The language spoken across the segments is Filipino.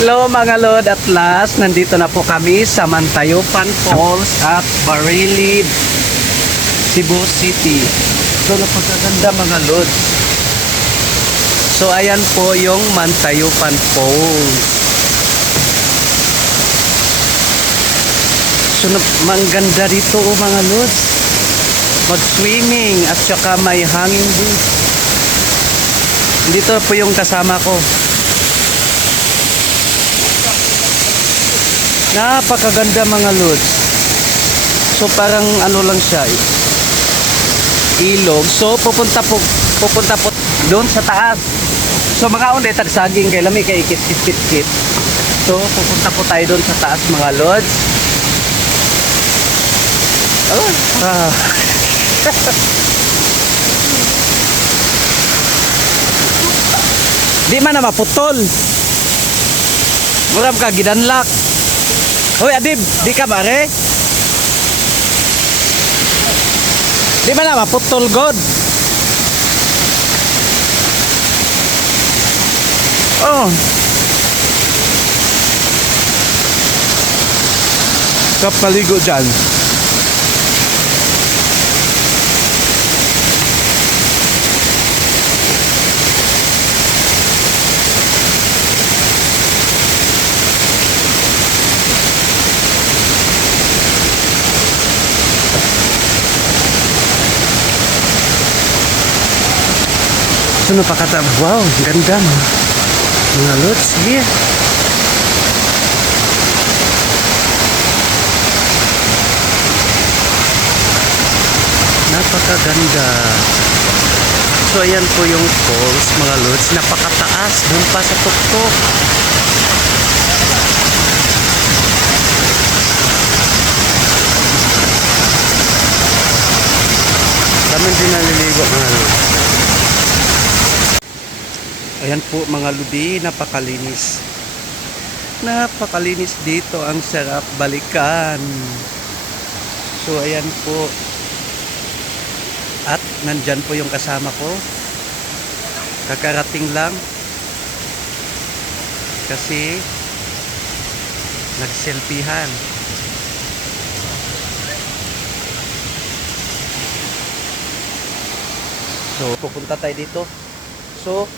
Hello mga Lord, at last, nandito na po kami sa Mantayupan Falls at Barilib, Cebu City. So napakaganda mga Lord. So ayan po yung Mantayupan Falls. So mangganda dito mga Lord. Mag-swimming at saka may hanging beach. Dito po yung kasama ko. Napakaganda mga Lods. So parang ano lang siya, ilog. So pupunta po doon sa taas. So mga onde tagsaging kay lami kay kit. So pupunta po tayo doon sa taas mga Lods. Di man na maputol. Murag ka gidanlak. Hoy Adib, di ka bare? Di man na maputol god. Oh. Kapaligo dyan. So napakata, wow, ganda mga Lods, here. Napakaganda. So ayan po yung falls mga Lods, napakataas doon pa sa tuktok. Kami din naliligo mga Lods. Ayan po mga Lodi, napakalinis. Napakalinis dito, ang sarap balikan. So ayan po. At nandyan po yung kasama ko. Kakarating lang. Kasi nagselfihan. So pupunta tayo dito. So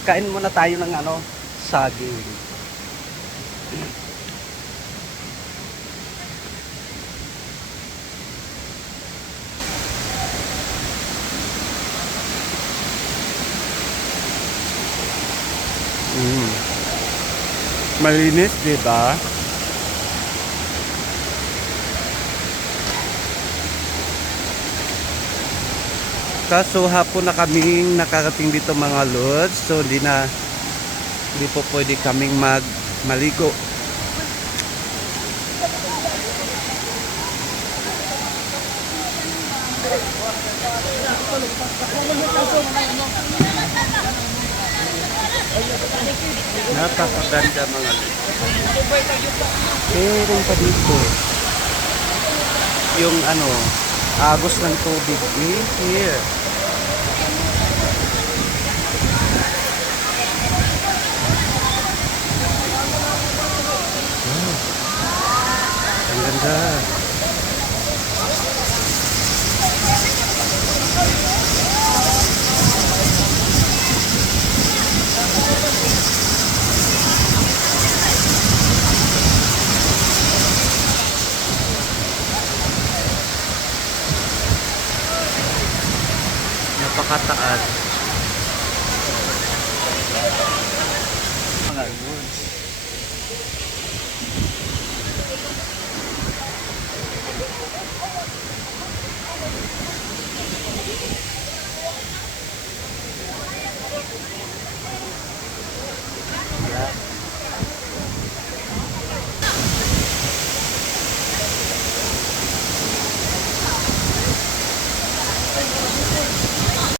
kain muna tayo ng saging. Malinis, di ba? Kaso hapon na kaming nakarating dito mga Lods. So hindi po pwede kaming maligo. Napakaganda mga Lods. Meron pa dito yung agos ng tubig. Here. Ang ganda. Napakataas.